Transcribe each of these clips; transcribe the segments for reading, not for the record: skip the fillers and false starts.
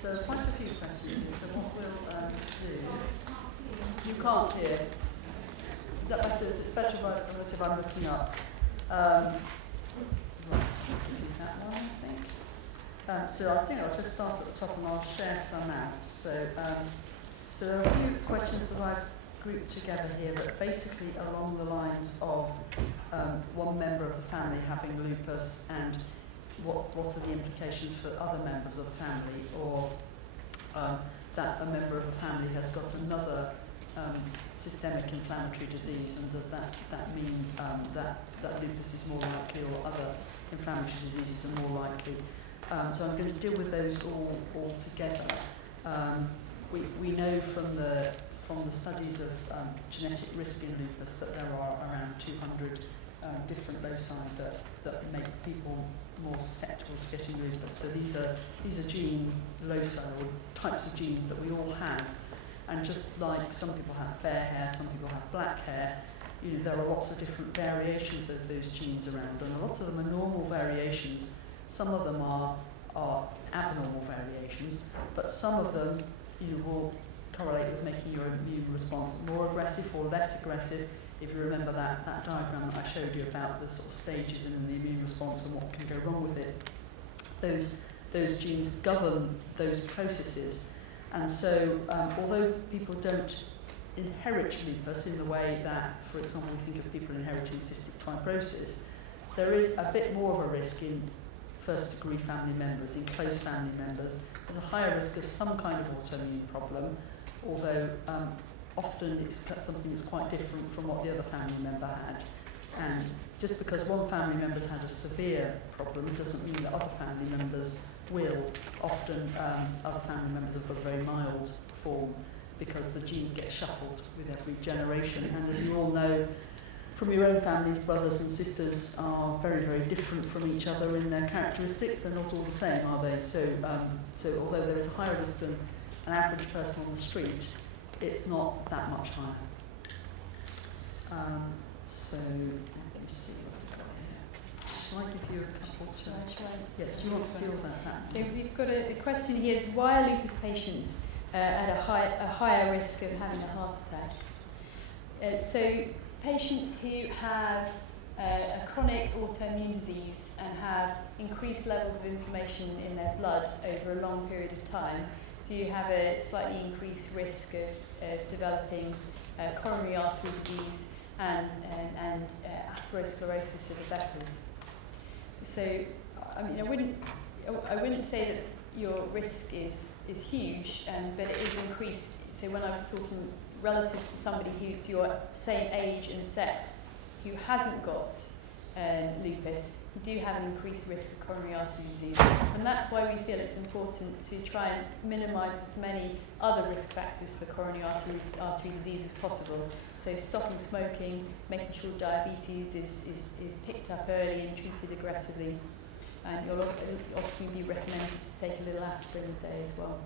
So quite a few questions here. So what we'll do... You can't hear. Is that better? Is it better if I'm looking up? Right, that one, I think. So I think I'll just start at the top and I'll share some out. So there are a few questions that I've grouped together here that are basically along the lines of one member of the family having lupus and what are the implications for other members of the family, or that a member of the family has got another systemic inflammatory disease, and does that mean that lupus is more likely or other inflammatory diseases are more likely. So I'm going to deal with those all together. We know from the studies of genetic risk in lupus that there are around 200 different loci that make people more susceptible to getting lupus. So these are gene loci, or types of genes that we all have. And just like some people have fair hair, some people have black hair, there are lots of different variations of those genes around, and a lot of them are normal variations. Some of them are abnormal variations, but some of them will correlate with making your immune response more aggressive or less aggressive. If you remember that diagram that I showed you about the sort of stages in the immune response and what can go wrong with it, those genes govern those processes. And so, although people don't inherit lupus in the way that, for example, we think of people inheriting cystic fibrosis, there is a bit more of a risk in first-degree family members, in close family members. There's a higher risk of some kind of autoimmune problem, although often it's something that's quite different from what the other family member had. And just because one family member's had a severe problem doesn't mean that other family members will. Often other family members have got a very mild form because the genes get shuffled with every generation. And as you all know, from your own families, brothers and sisters are very, very different from each other in their characteristics. They're not all the same, are they? So although there is a higher risk than an average person on the street, it's not that much higher. So let me see what I've got here. Shall I give you a couple to... Yes, do you want to deal with that? So we've got a question here, is why are lupus patients at a higher risk of having a heart attack? So patients who have a chronic autoimmune disease and have increased levels of inflammation in their blood over a long period of time do have a slightly increased risk of developing coronary artery disease and atherosclerosis of the vessels. So, I mean, I wouldn't say that your risk is huge, but it is increased. So when I was talking relative to somebody who's your same age and sex who hasn't got lupus, you do have an increased risk of coronary artery disease. And that's why we feel it's important to try and minimise as many other risk factors for coronary artery disease as possible. So stopping smoking, making sure diabetes is picked up early and treated aggressively. And you'll often be recommended to take a little aspirin a day as well.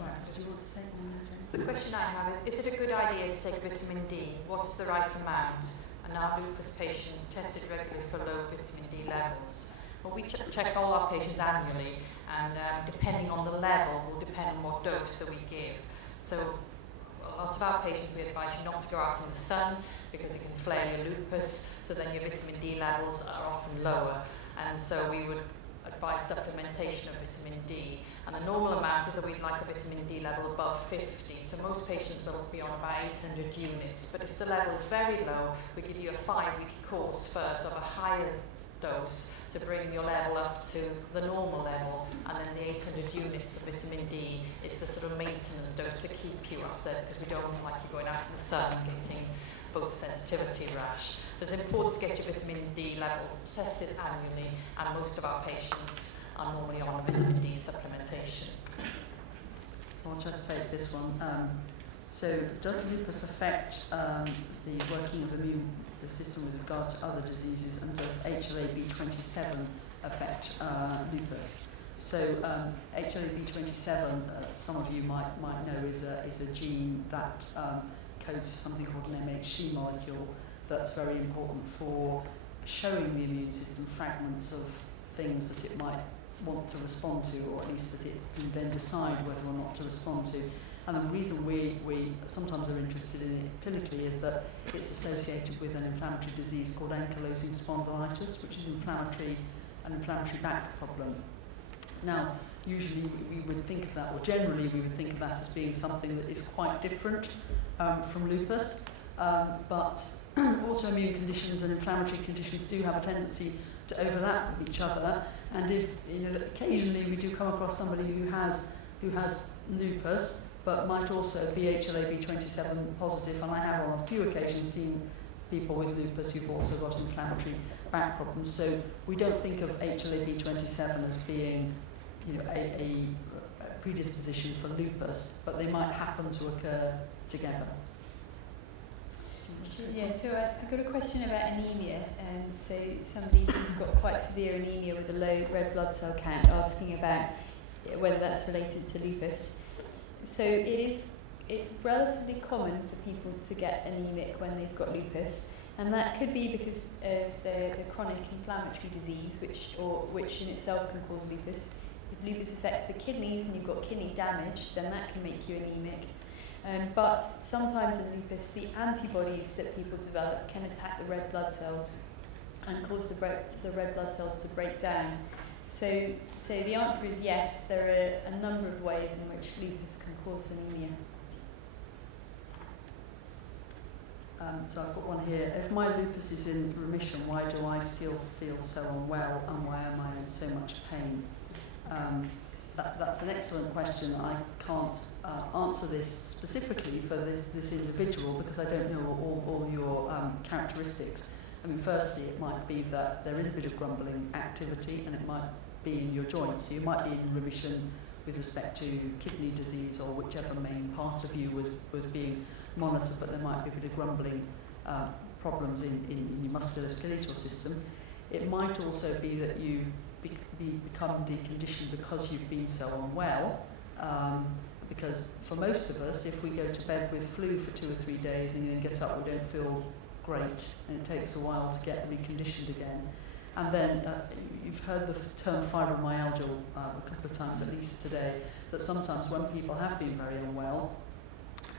Right, do you want to take one? The question I have is it a good idea to take vitamin D? What is the right amount? And are lupus patients tested regularly for low vitamin D levels? Well, we check all our patients annually, and depending on the level will depend on what dose that we give. So a lot of our patients, we advise you not to go out in the sun because it can flare your lupus, so then your vitamin D levels are often lower. And so we would advise supplementation of vitamin D. And the normal amount is that we'd like a vitamin D level above 50. So most patients will be on about 800 units. But if the level is very low, we give you a 5-week course first of a higher dose to bring your level up to the normal level. And then the 800 units of vitamin D is the sort of maintenance dose to keep you up there, because we don't like you going out in the sun and getting photosensitivity rash. So it's important to get your vitamin D level tested annually, and most of our patients are normally on vitamin D supplementation. So I'll just take this one. So does lupus affect the working of the system with regard to other diseases, and does HLA-B27 affect lupus? So HLA-B27, some of you might know, is a gene that codes for something called an MHC molecule that's very important for showing the immune system fragments of things that it might want to respond to, or at least that it can then decide whether or not to respond to. And the reason we sometimes are interested in it clinically is that it's associated with an inflammatory disease called ankylosing spondylitis, which is an inflammatory back problem. Now, usually we would think of that, or generally we would think of that as being something that is quite different from lupus, but autoimmune conditions and inflammatory conditions do have a tendency to overlap with each other, and if occasionally we do come across somebody who has lupus but might also be HLA-B27 positive, and I have on a few occasions seen people with lupus who've also got inflammatory back problems. So we don't think of HLA-B27 as being a predisposition for lupus, but they might happen to occur together. Yeah, so I've got a question about anemia. So somebody who's got quite severe anemia with a low red blood cell count asking about whether that's related to lupus. So it's relatively common for people to get anemic when they've got lupus, and that could be because of the chronic inflammatory disease, which in itself can cause lupus. If lupus affects the kidneys and you've got kidney damage, then that can make you anemic. But sometimes in lupus, the antibodies that people develop can attack the red blood cells and cause the red blood cells to break down. So the answer is yes, there are a number of ways in which lupus can cause anemia. So I've got one here. If my lupus is in remission, why do I still feel so unwell, and why am I in so much pain? That's an excellent question. I can't answer this specifically for this individual because I don't know all your characteristics. I mean, firstly, it might be that there is a bit of grumbling activity, and it might be in your joints. So you might be in remission with respect to kidney disease or whichever main part of you was being monitored, but there might be a bit of grumbling problems in your musculoskeletal system. It might also be that you've become deconditioned because you've been so unwell, because for most of us, if we go to bed with flu for 2 or 3 days and then get up, we don't feel great, and it takes a while to get reconditioned again. And then you've heard the term fibromyalgia a couple of times at least today, that sometimes when people have been very unwell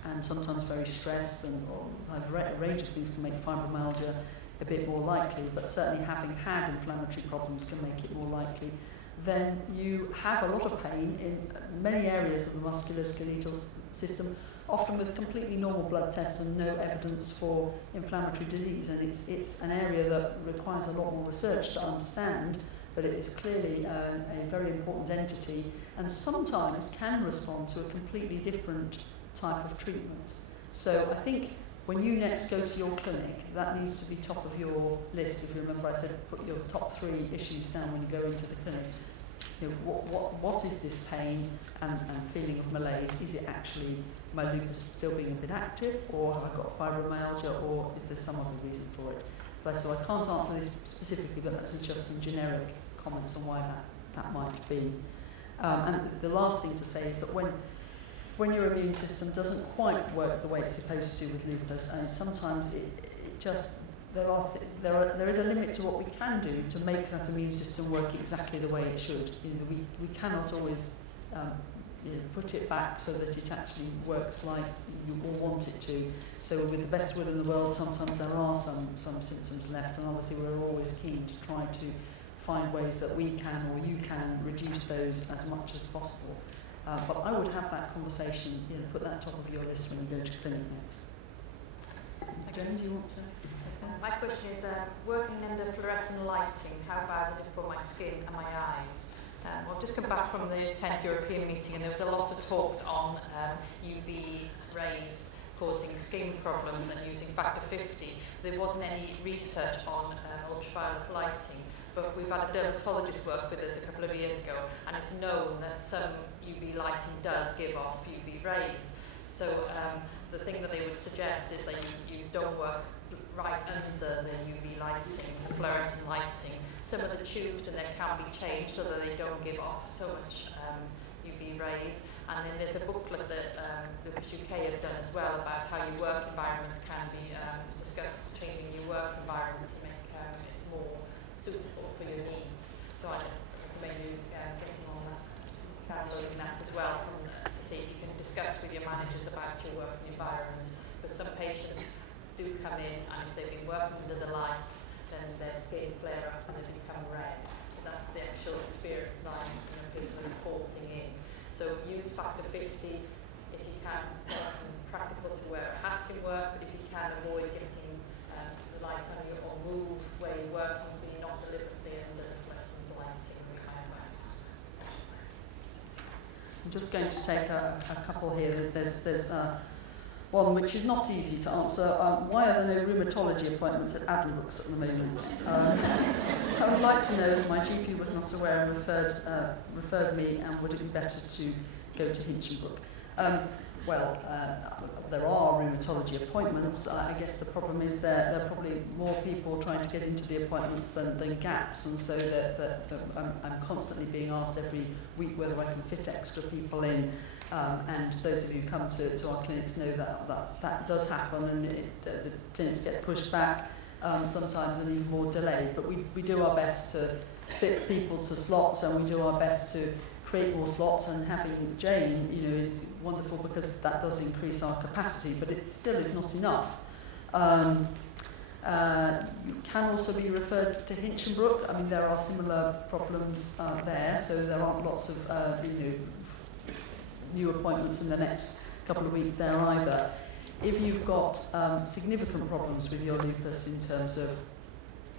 and sometimes very stressed or have a range of things can make fibromyalgia a bit more likely, but certainly having had inflammatory problems can make it more likely, then you have a lot of pain in many areas of the musculoskeletal system, often with completely normal blood tests and no evidence for inflammatory disease. And it's an area that requires a lot more research to understand, but it is clearly a very important entity and sometimes can respond to a completely different type of treatment. So I think when you next go to your clinic, that needs to be top of your list. If you remember, I said put your top 3 issues down when you go into the clinic. What is this pain and feeling of malaise? Is it actually my lupus still being a bit active, or have I got fibromyalgia, or is there some other reason for it? So I can't answer this specifically, but that's just some generic comments on why that might be. And the last thing to say is that when your immune system doesn't quite work the way it's supposed to with lupus, and sometimes it just there is a limit to what we can do to make that immune system work exactly the way it should. We cannot always put it back so that it actually works like you all want it to. So with the best will in the world, sometimes there are some symptoms left, and obviously we're always keen to try to find ways that we can or you can reduce those as much as possible. But I would have that conversation, put that top of your list when you go to clinic next. Jen, do you want to? My question is, working under fluorescent lighting, how bad is it for my skin and my eyes? I've just come back from the 10th European meeting, and there was a lot of talks on UV rays causing skin problems and using factor 50. There wasn't any research on ultraviolet lighting, but we've had a dermatologist work with us a couple of years ago, and it's known that some UV lighting does give off UV rays. So the thing that they would suggest is that you don't work right under the UV lighting, the fluorescent lighting. Some of the tubes in there can be changed so that they don't give off so much UV rays. And then there's a booklet that Lupus UK have done as well about how your work environment can be discussed, changing your work environment to make it more suitable for your needs. So so I recommend you getting on that, downloading that as well to see if you can discuss with your managers about your working environment. Because some patients do come in, and if they've been working under the lights, then their skin flare up and they become red. That's the actual experience line people are reporting in. So use factor 50 if you can. It's often practical to wear a hat in work, but if you can, avoid getting the light on you or move where you're working so you're not deliberately under the fluorescent lighting requirements. I'm just going to take a couple here. There's one which is not easy to answer. Why are there no rheumatology appointments at Addenbrooke's at the moment? I would like to know, as my GP was not aware and referred me, and would it be better to go to Hinxton? There are rheumatology appointments. I guess the problem is there are probably more people trying to get into the appointments than gaps, and so that I'm constantly being asked every week whether I can fit extra people in. And those of you who come to our clinics know that does happen, and the clinics get pushed back sometimes and even more delayed. But we do our best to fit people to slots, and we do our best to create more slots, and having Jane, is wonderful because that does increase our capacity, but it still is not enough. You can also be referred to Hinxton. I mean, there are similar problems there, so there aren't lots of new appointments in the next couple of weeks there either. If you've got significant problems with your lupus in terms of,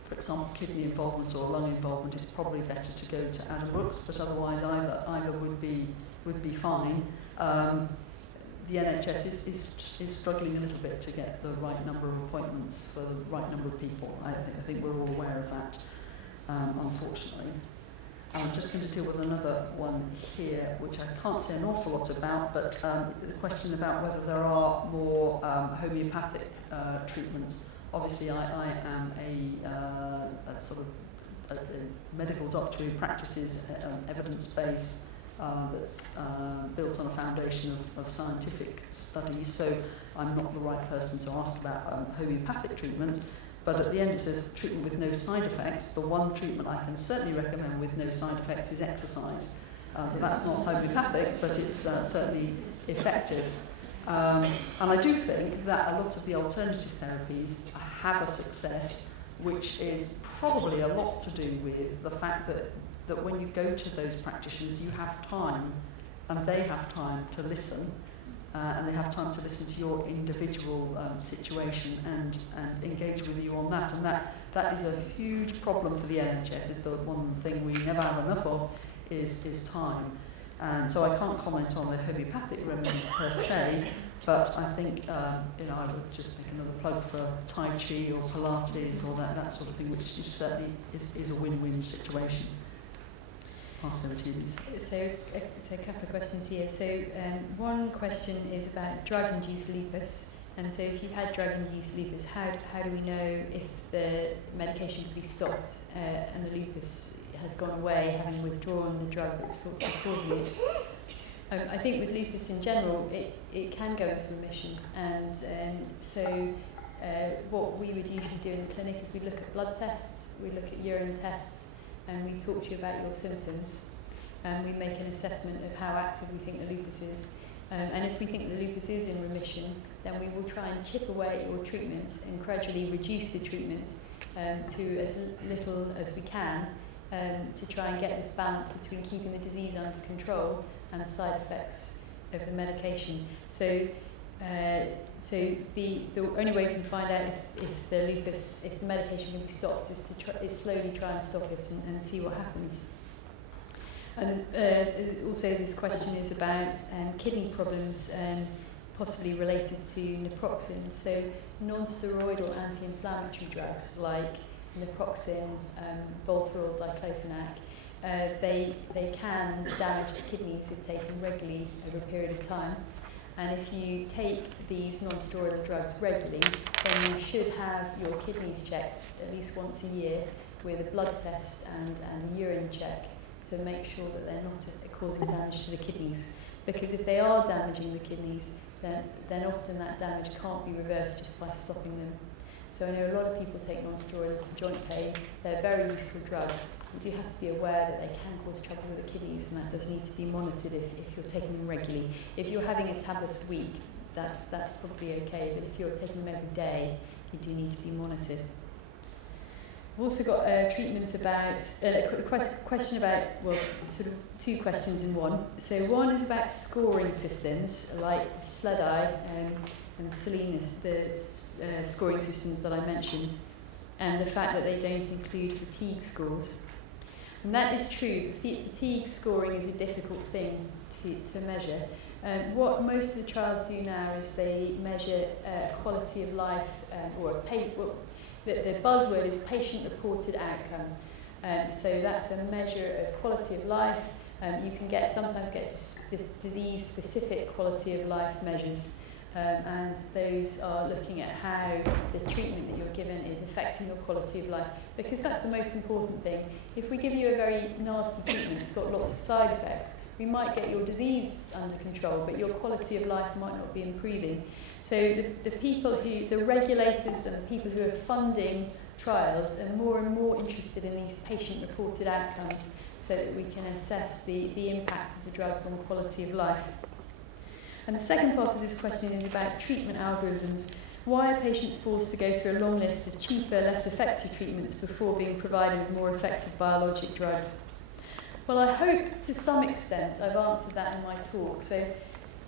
for example, kidney involvement or lung involvement, it's probably better to go to Addenbrooke's, but otherwise either would be fine. The NHS is struggling a little bit to get the right number of appointments for the right number of people. I think we're all aware of that, unfortunately. I'm just going to deal with another one here, which I can't say an awful lot about, but the question about whether there are more homeopathic treatments. Obviously, I am a sort of a medical doctor who practices evidence base that's built on a foundation of scientific studies, so I'm not the right person to ask about homeopathic treatment. But at the end it says treatment with no side effects. The one treatment I can certainly recommend with no side effects is exercise. So that's not homeopathic, but it's certainly effective. And I do think that a lot of the alternative therapies have a success, which is probably a lot to do with the fact that when you go to those practitioners, you have time, and they have time to listen. And they have time to listen to your individual situation and engage with you on that. And that is a huge problem for the NHS. Is the one thing we never have enough of is time. And so I can't comment on the homeopathic remedies per se, but I think I would just make another plug for Tai Chi or Pilates or that sort of thing, which certainly is a win-win situation. Pass over to you, Lisa. So a couple of questions here. So one question is about drug-induced lupus. And so if you've had drug-induced lupus, how do we know if the medication can be stopped and the lupus has gone away, having withdrawn the drug that was thought to be causing it? I think with lupus in general, it can go into remission. And so what we would usually do in the clinic is we look at blood tests, we look at urine tests, and we talk to you about your symptoms, and we make an assessment of how active we think the lupus is. And if we think the lupus is in remission, then we will try and chip away at your treatment and gradually reduce the treatment to as little as we can to try and get this balance between keeping the disease under control and side effects of the medication. So the only way we can find out if the medication can be stopped is to slowly try and stop it and see what happens. And also this question is about kidney problems possibly related to naproxen. So non-steroidal anti-inflammatory drugs like naproxen, Voltarol, diclofenac, they can damage the kidneys if taken regularly over a period of time. And if you take these non-steroidal drugs regularly, then you should have your kidneys checked at least once a year with a blood test and a urine check to make sure that they're not causing damage to the kidneys. Because if they are damaging the kidneys, then often that damage can't be reversed just by stopping them. So I know a lot of people take non-steroids for joint pain. They're very useful drugs. You do have to be aware that they can cause trouble with the kidneys, and that does need to be monitored if you're taking them regularly. If you're having a tablet a week, that's probably okay, but if you're taking them every day, you do need to be monitored. I've also got treatment about, a question about, well, sort of two questions in one. So one is about scoring systems, like the SLEDI and Salinas, the scoring systems that I mentioned, and the fact that they don't include fatigue scores. And that is true. Fatigue scoring is a difficult thing to measure. What most of the trials do now is they measure quality of life, the buzzword is patient-reported outcome. So that's a measure of quality of life. You can sometimes get disease-specific quality of life measures, and those are looking at how the treatment that you're given is affecting your quality of life, because that's the most important thing. If we give you a very nasty treatment, it's got lots of side effects, we might get your disease under control, but your quality of life might not be improving. So the regulators and the people who are funding trials are more and more interested in these patient-reported outcomes so that we can assess the impact of the drugs on quality of life. And the second part of this question is about treatment algorithms. Why are patients forced to go through a long list of cheaper, less effective treatments before being provided with more effective biologic drugs? Well, I hope to some extent I've answered that in my talk. So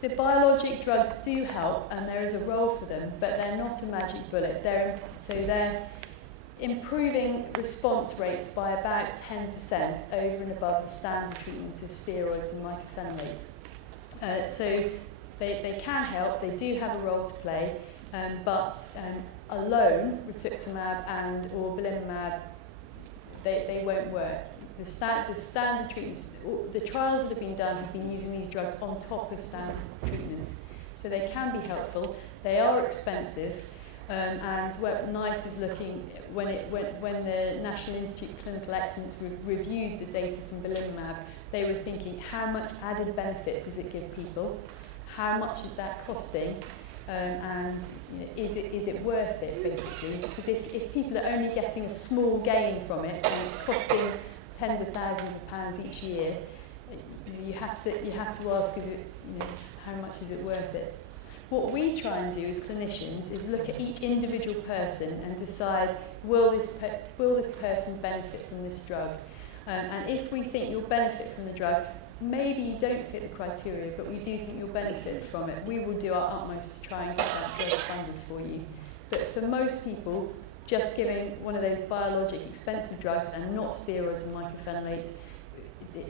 the biologic drugs do help, and there is a role for them, but they're not a magic bullet. They're improving response rates by about 10% over and above the standard treatment of steroids and mycophenolate. So they can help, they do have a role to play, but alone, rituximab or belimumab, they won't work. The standard treatments, the trials that have been done have been using these drugs on top of standard treatments. So they can be helpful, they are expensive, and what NICE is looking, when the National Institute of Clinical Excellence reviewed the data from belimumab, they were thinking, how much added benefit does it give people? How much is that costing? And is it worth it, basically? Because if people are only getting a small gain from it and it's costing tens of thousands of pounds each year, you have to ask, how much is it worth it? What we try and do as clinicians is look at each individual person and decide, will this person benefit from this drug? And if we think you'll benefit from the drug, maybe you don't fit the criteria, but we do think you'll benefit from it, we will do our utmost to try and get that drug funded for you. But for most people, just giving one of those biologic expensive drugs and not steroids and mycophenolates,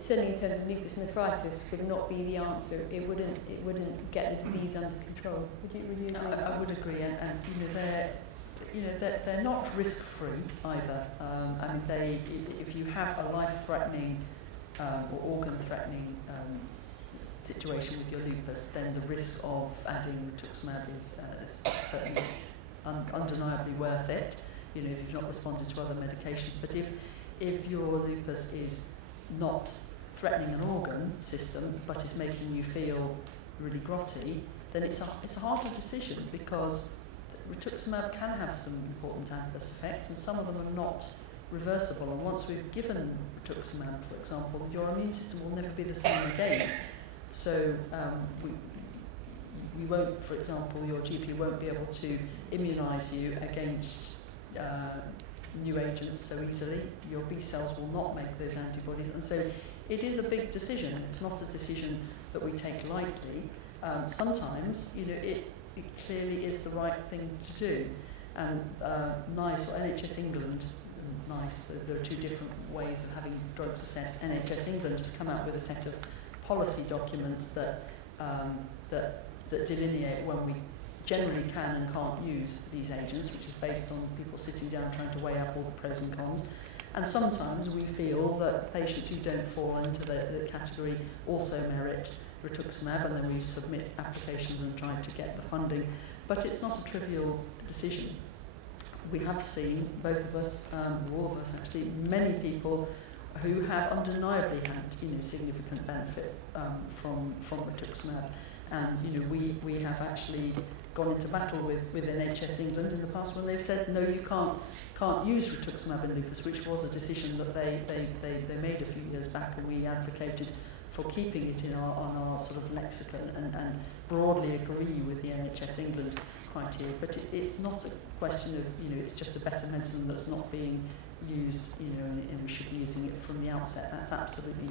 certainly in terms of lupus nephritis, would not be the answer. It wouldn't get the disease under control. Would you agree? I would agree, and they're not risk-free either. If you have a life-threatening or organ-threatening situation with your lupus, then the risk of adding rituximab is certainly undeniably worth it. If you've not responded to other medications, but if your lupus is not threatening an organ system, but is making you feel really grotty, then it's a harder decision, because rituximab can have some important adverse effects, and some of them are not reversible. And once we've given rituximab, for example, your immune system will never be the same again. So we won't, for example, your GP won't be able to immunise you against new agents so easily. Your B cells will not make those antibodies, and so it is a big decision. It's not a decision that we take lightly. Sometimes, it clearly is the right thing to do. And NICE, or NHS England, NICE, there are two different ways of having drugs assessed. NHS England has come out with a set of policy documents that delineate when we generally can and can't use these agents, which is based on people sitting down trying to weigh up all the pros and cons. And sometimes we feel that patients who don't fall into the category also merit rituximab, and then we submit applications and try to get the funding. But it's not a trivial decision. We have seen, both of us, all of us actually, many people who have undeniably had significant benefit from rituximab. And we have actually gone into battle with NHS England in the past when they've said, no, you can't use rituximab in lupus, which was a decision that they made a few years back, and we advocated for keeping it on our sort of lexicon and broadly agree with the NHS England criteria. But it's not a question of, it's just a better medicine that's not being used, and we should be using it from the outset. That's absolutely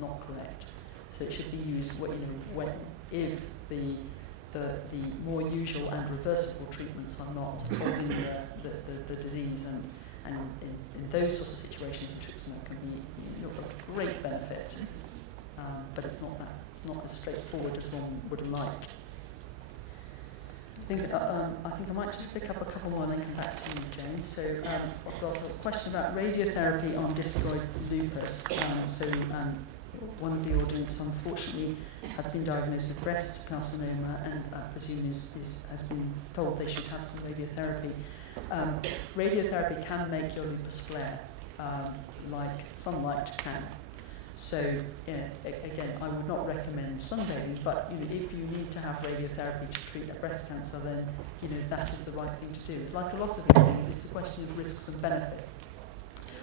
not correct. So it should be used if the more usual and reversible treatments are not holding the disease, and in those sorts of situations, rituximab can be a great benefit, but it's not as straightforward as one would like. I think I might just pick up a couple more and then come back to you, Jane. So I've got a question about radiotherapy on discoid lupus. One of the audience, unfortunately, has been diagnosed with breast carcinoma and I presume has been told they should have some radiotherapy. Radiotherapy can make your lupus flare, like sunlight can. So, again, I would not recommend sunbathing, but if you need to have radiotherapy to treat a breast cancer, then that is the right thing to do. Like a lot of these things, it's a question of risks and benefit.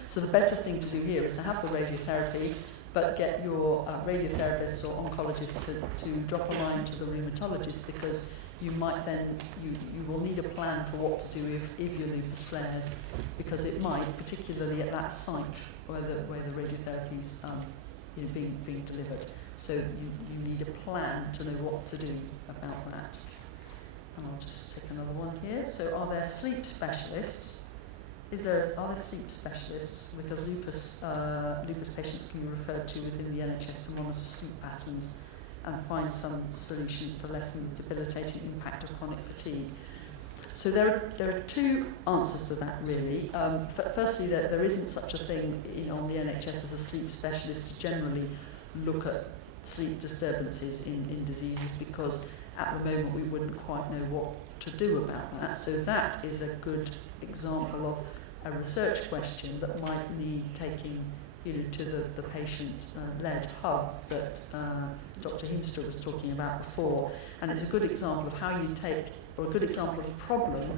So the better thing to do here is to have the radiotherapy, but get your radiotherapist or oncologist to drop a line to the rheumatologist, because you might then, you will need a plan for what to do if your lupus flares, because it might, particularly at that site where the radiotherapy's being delivered. So you need a plan to know what to do about that. And I'll just take another one here. So are there sleep specialists? Are there sleep specialists? Because lupus patients can be referred to within the NHS to monitor sleep patterns and find some solutions to lessen the debilitating impact of chronic fatigue. So there are two answers to that, really. Firstly, there isn't such a thing on the NHS as a sleep specialist to generally look at sleep disturbances in diseases, because at the moment we wouldn't quite know what to do about that. So that is a good example of a research question that might need taking to the patient-led hub that Dr. Hinxton was talking about before. And it's a good example of how you take, or a good example of a problem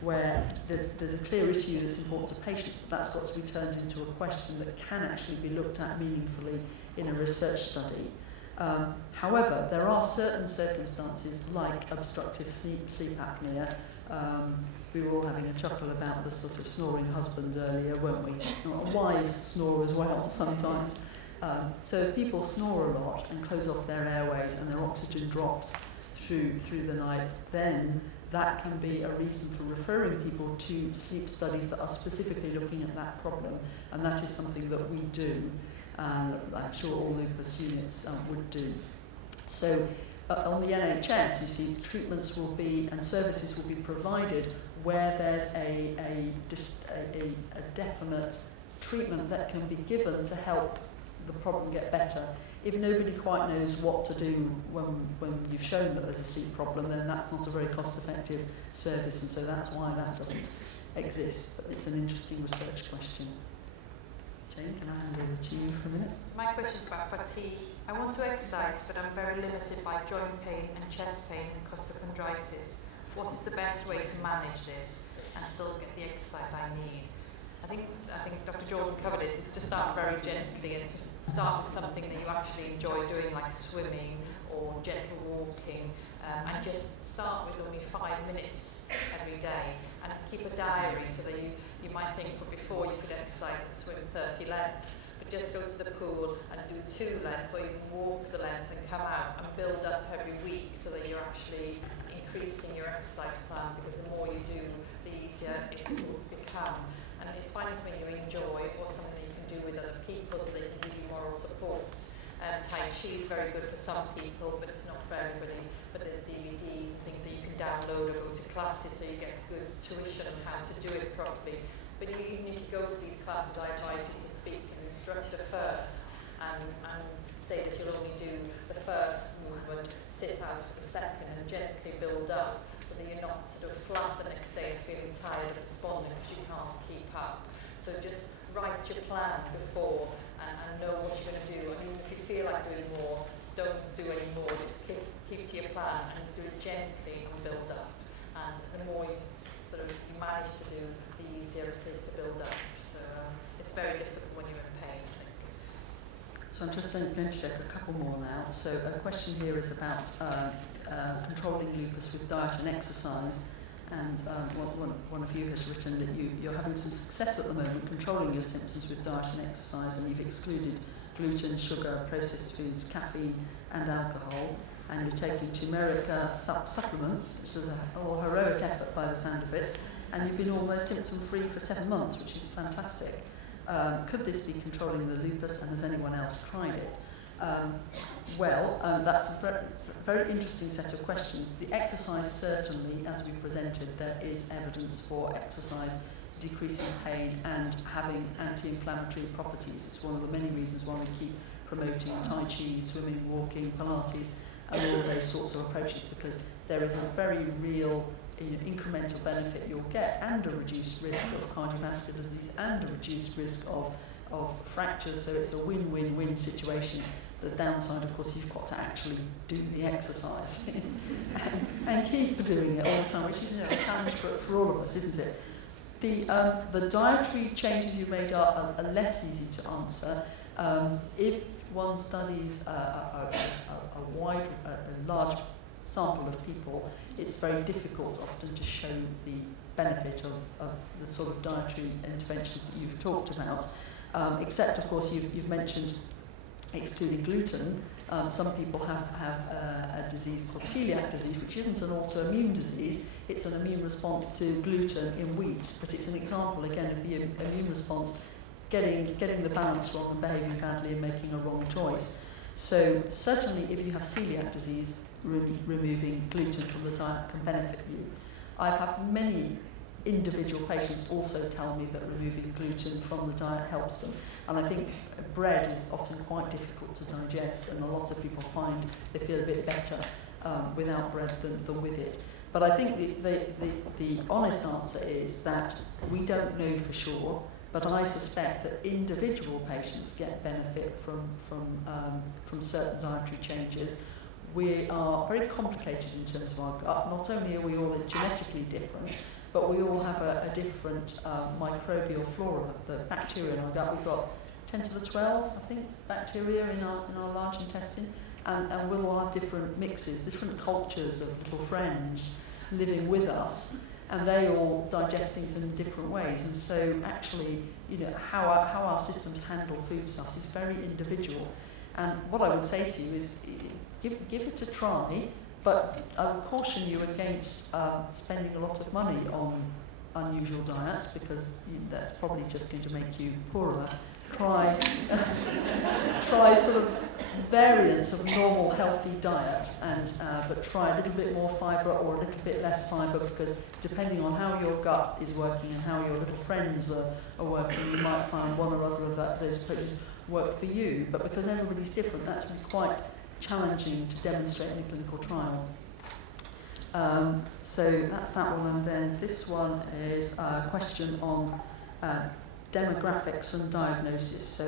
where there's a clear issue that's important to patients, but that's got to be turned into a question that can actually be looked at meaningfully in a research study. However, there are certain circumstances like obstructive sleep apnea. We were all having a chuckle about the sort of snoring husbands earlier, weren't we? Wives snore as well sometimes. So if people snore a lot and close off their airways and their oxygen drops through the night, then that can be a reason for referring people to sleep studies that are specifically looking at that problem, and that is something that we do, and I'm sure all lupus units would do. So on the NHS, you see, treatments will be, and services will be provided where there's a definite treatment that can be given to help the problem get better. If nobody quite knows what to do when you've shown that there's a sleep problem, then that's not a very cost-effective service, and so that's why that doesn't exist. But it's an interesting research question. Jane, can I hand over to you for a minute? My question is about fatigue. I want to exercise, but I'm very limited by joint pain and chest pain and costochondritis. What is the best way to manage this and still get the exercise I need? I think Dr. Jordan covered it. It's to start very gently and to start with something that you actually enjoy doing, like swimming or gentle walking, and just start with only 5 minutes every day, and keep a diary so that you might think, well, before you could exercise and swim 30 lengths, but just go to the pool and do 2 lengths, or even walk the lengths and come out and build up every week so that you're actually increasing your exercise plan, because the more you do, the easier it will become. And it's finding something you enjoy or something that you can do with other people so they can give you moral support. Tai Chi is very good for some people, but it's not for everybody. But there's DVDs and things that you can download or go to classes so you get good tuition on how to do it properly. But even if you go to these classes, I advise you to speak to the instructor first and say that you'll only do the first movement, sit out for the second, and gently build up, so that you're not sort of flat the next day and feeling tired and despondent because you can't keep up. So just write your plan before and know what you're going to do. And even if you feel like doing more, don't do any more. Just keep to your plan and do it gently and build So I'm just going to check a couple more now. So a question here is about controlling lupus with diet and exercise. And one of you has written that you're having some success at the moment controlling your symptoms with diet and exercise, and you've excluded gluten, sugar, processed foods, caffeine and alcohol, and you're taking turmeric supplements, which is a heroic effort by the sound of it, and you've been almost symptom-free for 7 months, which is fantastic. Could this be controlling the lupus, and has anyone else tried it? That's a very interesting set of questions. The exercise, certainly, as we presented, there is evidence for exercise decreasing pain and having anti-inflammatory properties. It's one of the many reasons why we keep promoting Tai Chi, swimming, walking, Pilates, and all those sorts of approaches, because there is a very real incremental benefit you'll get, and a reduced risk of cardiovascular disease, and a reduced risk of fractures. So it's a win-win-win situation. The downside, of course, you've got to actually do the exercise and keep doing it all the time, which is a challenge for all of us, isn't it? The dietary changes you made are less easy to answer. If one studies a large sample of people, it's very difficult often to show the benefit of the sort of dietary interventions that you've talked about, except, of course, you've mentioned excluding gluten. Some people have a disease called celiac disease, which isn't an autoimmune disease. It's an immune response to gluten in wheat, but it's an example, again, of the immune response getting the balance wrong and behaving badly and making a wrong choice. So certainly if you have celiac disease, removing gluten from the diet can benefit you. I've had many individual patients also tell me that removing gluten from the diet helps them. And I think bread is often quite difficult to digest, and a lot of people find they feel a bit better without bread than with it. But I think the honest answer is that we don't know for sure, but I suspect that individual patients get benefit from certain dietary changes. We are very complicated in terms of our gut. Not only are we all genetically different, but we all have a different microbial flora. The bacteria in our gut, we've got 10 to the 12, I think, bacteria in our large intestine, and we'll all have different mixes, different cultures of little friends living with us, and they all digest things in different ways. And so actually, how our systems handle foodstuffs is very individual. And what I would say to you is give it a try, but I would caution you against spending a lot of money on unusual diets, because that's probably just going to make you poorer. Try sort of variants of normal healthy diet, and but try a little bit more fibre or a little bit less fibre, because depending on how your gut is working and how your little friends are working, you might find one or other of those approaches work for you. But because everybody's different, that's quite challenging to demonstrate in a clinical trial. So that's that one, and then this one is a question on demographics and diagnosis. So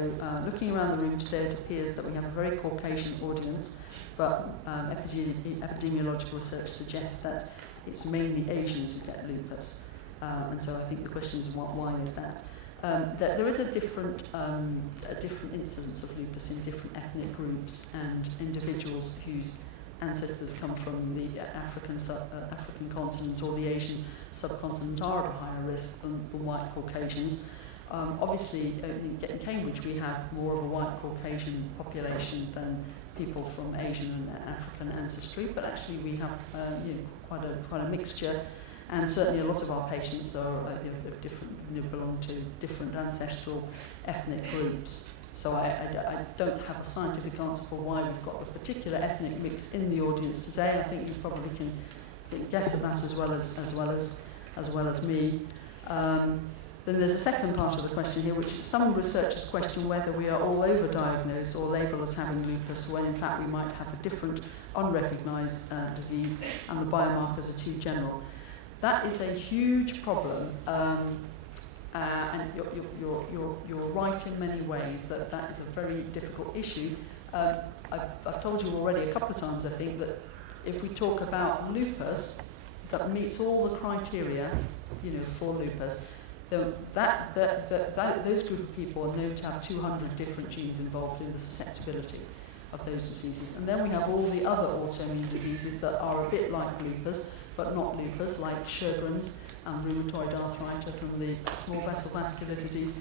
looking around the room today, it appears that we have a very Caucasian audience, but epidemiological research suggests that it's mainly Asians who get lupus. And so I think the question is, why is that? That there is a different incidence of lupus in different ethnic groups, and individuals whose ancestors come from the African continent or the Asian subcontinent are at a higher risk than white Caucasians. Obviously, in Cambridge we have more of a white Caucasian population than people from Asian and African ancestry, but actually we have quite a mixture, and certainly a lot of our patients are belong to different ancestral ethnic groups. So I don't have a scientific answer for why we've got a particular ethnic mix in the audience today. I think you probably can guess at that as well as me. Then there's a second part of the question here, which some researchers question whether we are all overdiagnosed or labelled as having lupus, when in fact we might have a different unrecognised disease and the biomarkers are too general. That is a huge problem, and you're right in many ways that is a very difficult issue. I've told you already a couple of times, I think, that if we talk about lupus that meets all the criteria, for lupus, those group of people are known to have 200 different genes involved in the susceptibility of those diseases. And then we have all the other autoimmune diseases that are a bit like lupus, but not lupus, like Sjögren's and rheumatoid arthritis and the small vessel vascular disease.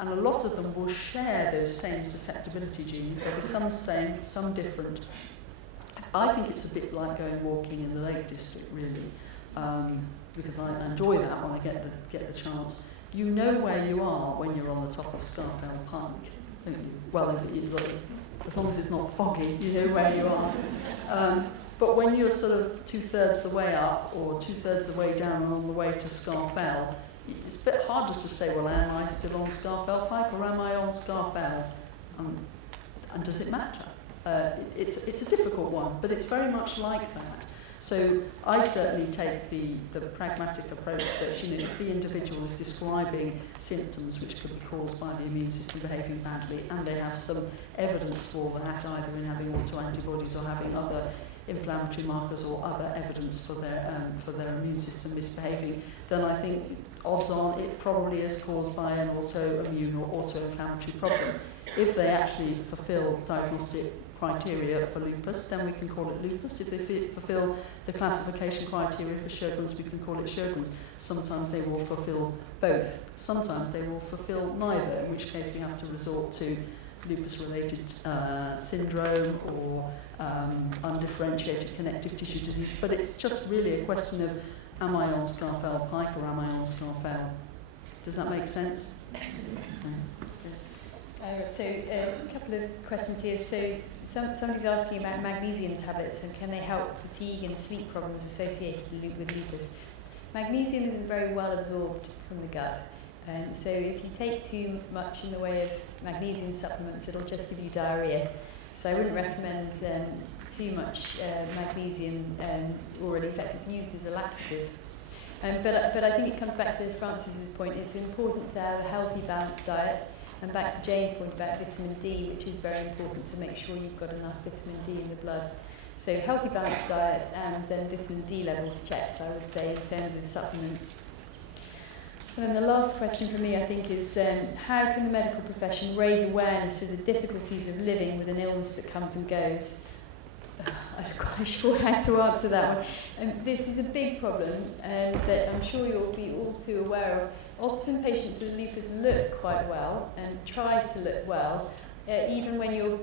And a lot of them will share those same susceptibility genes. There'll be some same, some different. I think it's a bit like going walking in the Lake District, really, because I enjoy that when I get the chance. You know where you are when you're on the top of Scarfell Pike, don't you? Well, as long as it's not foggy, you know where you are. But when you're sort of 2/3 the way up or 2/3 the way down and on the way to Scarfell, it's a bit harder to say, well, am I still on Scarfell Pike or am I on Scarfell? And does it matter? It's a difficult one, but it's very much like that. So I certainly take the pragmatic approach that, you know, if the individual is describing symptoms which could be caused by the immune system behaving badly, and they have some evidence for that, either in having autoantibodies or having other inflammatory markers or other evidence for their immune system misbehaving, then I think odds on it probably is caused by an autoimmune or autoinflammatory problem. If they actually fulfill diagnostic criteria for lupus, then we can call it lupus. If they fulfill the classification criteria for Sjögren's, we can call it Sjögren's. Sometimes they will fulfill both. Sometimes they will fulfill neither, in which case we have to resort to lupus-related syndrome or undifferentiated connective tissue disease. But it's just really a question of, am I on Scarfell Pike or am I on Scarfell? Does that make sense? So a couple of questions here. So somebody's asking about magnesium tablets and can they help fatigue and sleep problems associated with lupus. Magnesium isn't very well absorbed from the gut. So if you take too much in the way of magnesium supplements, it'll just give you diarrhea. So I wouldn't recommend too much magnesium orally. In fact, it's used as a laxative. But I think it comes back to Francis's point. It's important to have a healthy, balanced diet. And back to Jane's point about vitamin D, which is very important to make sure you've got enough vitamin D in the blood. So healthy, balanced diet and vitamin D levels checked, I would say, in terms of supplements. And then the last question for me, I think, is how can the medical profession raise awareness of the difficulties of living with an illness that comes and goes? I'm not quite sure how to answer that one. This is a big problem that I'm sure you'll be all too aware of. Often patients with lupus look quite well and try to look well, even when you're,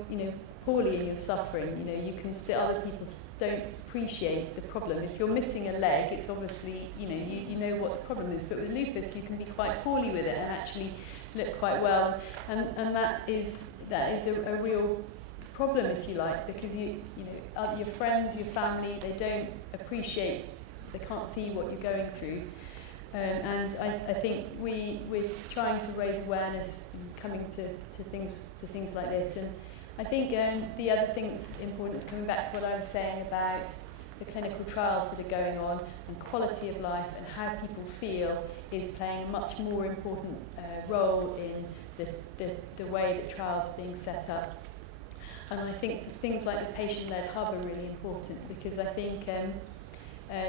poorly and you're suffering. You can still, other people don't appreciate the problem. If you're missing a leg, it's obviously, you know what the problem is. But with lupus, you can be quite poorly with it and actually look quite well, and that is a real problem, if you like, because your friends, your family, they don't appreciate, they can't see what you're going through. And I think we're trying to raise awareness coming to things like this. And I think the other thing that's important is coming back to what I was saying about the clinical trials that are going on, and quality of life and how people feel is playing a much more important role in the way that trials are being set up. And I think things like the patient-led hub are really important, because I think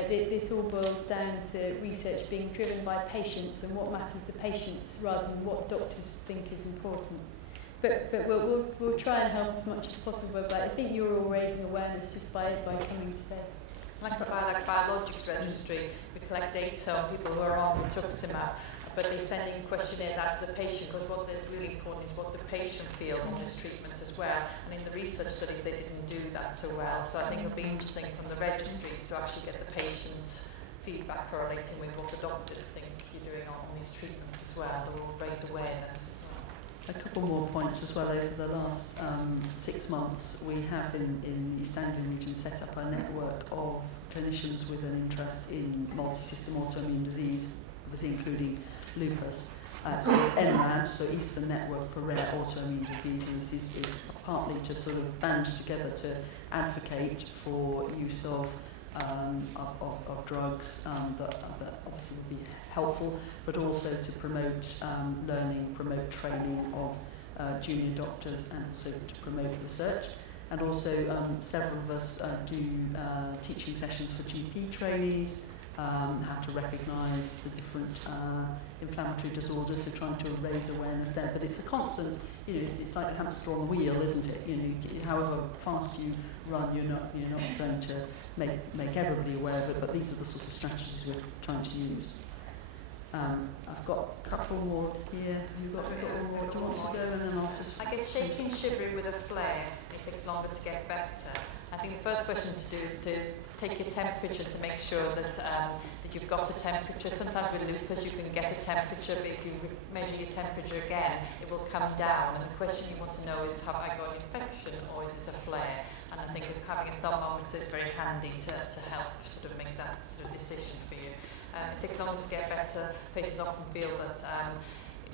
this all boils down to research being driven by patients and what matters to patients rather than what doctors think is important. But we'll try and help as much as possible. But I think you're all raising awareness just by coming today. Like the biologics registry, we collect data on people who are on rituximab, but they're sending questionnaires out to the patient, because what is really important is what the patient feels on this treatment as well. And in the research studies, they didn't do that so well. So I think it'll be interesting from the registries to actually get the patient's feedback correlating with what the doctors think you're doing on these treatments as well. It will raise awareness as well. A couple more points as well. Over the last 6 months, we have in the East Anglian region set up a network of clinicians with an interest in multi-system autoimmune disease, obviously including lupus. It's called NRAD, so Eastern Network for Rare Autoimmune Disease, and this is partly to sort of band together to advocate for use of drugs that obviously would be helpful, but also to promote learning, promote training of junior doctors, and also to promote research. And also several of us do teaching sessions for GP trainees, how to recognise the different inflammatory disorders, so trying to raise awareness there. But it's a constant, it's like a hamster on a wheel, isn't it? However fast you run, you're not going to make everybody aware of it, but these are the sort of strategies we're trying to use. I've got a couple more here. You've got one more. Do you want to go, and then I'll just... I get shaky and shivery with a flare. It takes longer to get better. I think the first question to do is to take your temperature to make sure that you've got a temperature. Sometimes with lupus you can get a temperature, but if you measure your temperature again, it will come down. And the question you want to know is, have I got an infection or is this a flare? And I think having a thermometer is very handy to help sort of make that sort of decision for you. It takes longer to get better. Patients often feel that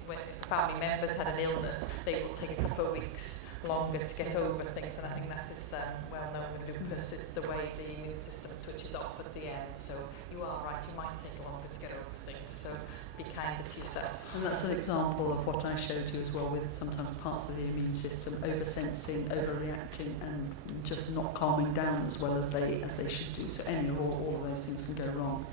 when family members had an illness, they will take a couple of weeks longer to get over things, and I think that is well known with lupus. It's the way the immune system switches off at the end, so you are right, you might take longer to get over things, so be kinder to yourself. And that's an example of what I showed you as well, with sometimes parts of the immune system oversensing, overreacting, and just not calming down as well as they should do. So any or all of those things can go wrong.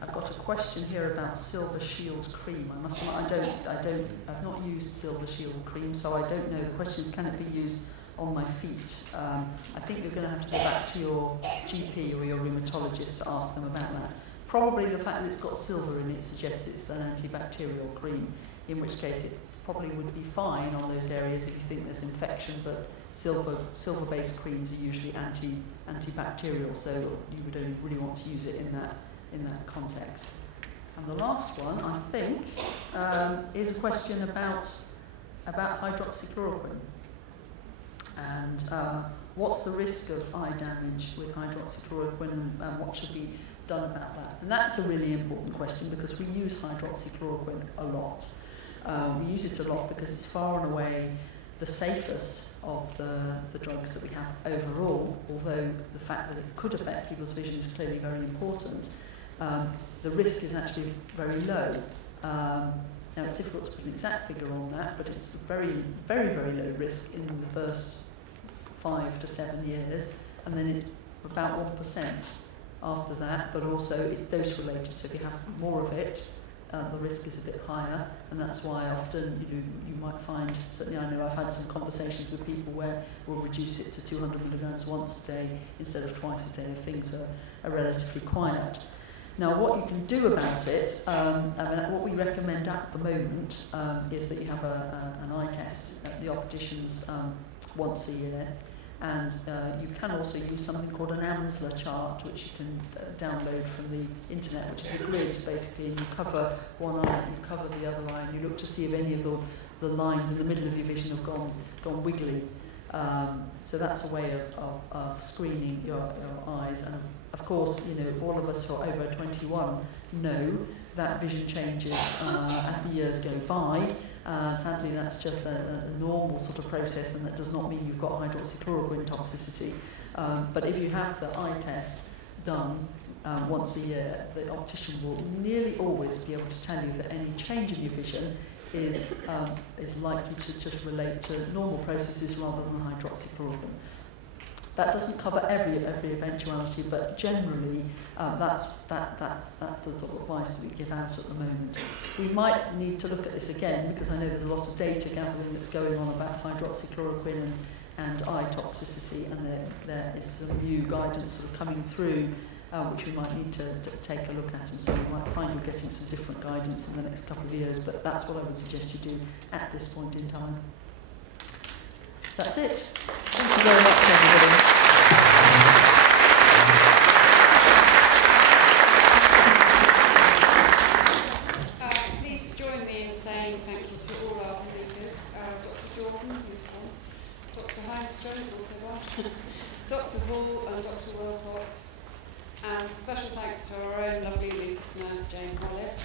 I've got a question here about Silver Shield cream. I must admit, I've not used Silver Shield cream, so I don't know. The question is, can it be used on my feet? I think you're going to have to go back to your GP or your rheumatologist to ask them about that. Probably the fact that it's got silver in it suggests it's an antibacterial cream, in which case it probably would be fine on those areas if you think there's infection, but silver-based creams are usually antibacterial, so you would only really want to use it in that context. And the last one, I think, is a question about hydroxychloroquine. And what's the risk of eye damage with hydroxychloroquine, and what should be done about that? And that's a really important question, because we use hydroxychloroquine a lot. We use it a lot because it's far and away the safest of the drugs that we have overall, although the fact that it could affect people's vision is clearly very important. The risk is actually very low. Now, it's difficult to put an exact figure on that, but it's very, very, very low risk in the first 5 to 7 years, and then it's about 1% after that, but also it's dose related, so if you have more of it, the risk is a bit higher, and that's why often you might find, certainly I know I've had some conversations with people where we'll reduce it to 200 milligrams once a day instead of twice a day if things are relatively quiet. Now, what you can do about it, what we recommend at the moment is that you have an eye test at the opticians once a year, and you can also use something called an Amsler chart, which you can download from the internet, which is a grid basically, and you cover one eye, and you cover the other eye, and you look to see if any of the lines in the middle of your vision have gone wiggly. So that's a way of screening your eyes. And of course, all of us who are over 21 know that vision changes as the years go by. Sadly, that's just a normal sort of process, and that does not mean you've got hydroxychloroquine toxicity. But if you have the eye test done once a year, the optician will nearly always be able to tell you that any change in your vision is likely to just relate to normal processes rather than hydroxychloroquine. That doesn't cover every eventuality, but generally that's the sort of advice that we give out at the moment. We might need to look at this again, because I know there's a lot of data gathering that's going on about hydroxychloroquine and eye toxicity, and there is some new guidance sort of coming through, which we might need to take a look at, and so you might find you're getting some different guidance in the next couple of years, but that's what I would suggest you do at this point in time. That's it. Thank you very much, everybody. Please join me in saying thank you to all our speakers. Dr. Jordan, who's one, Dr. Hinxton is also one, Dr. Hall and Dr. Willcocks, and special thanks to our own lovely lupus nurse, Jane Hollis.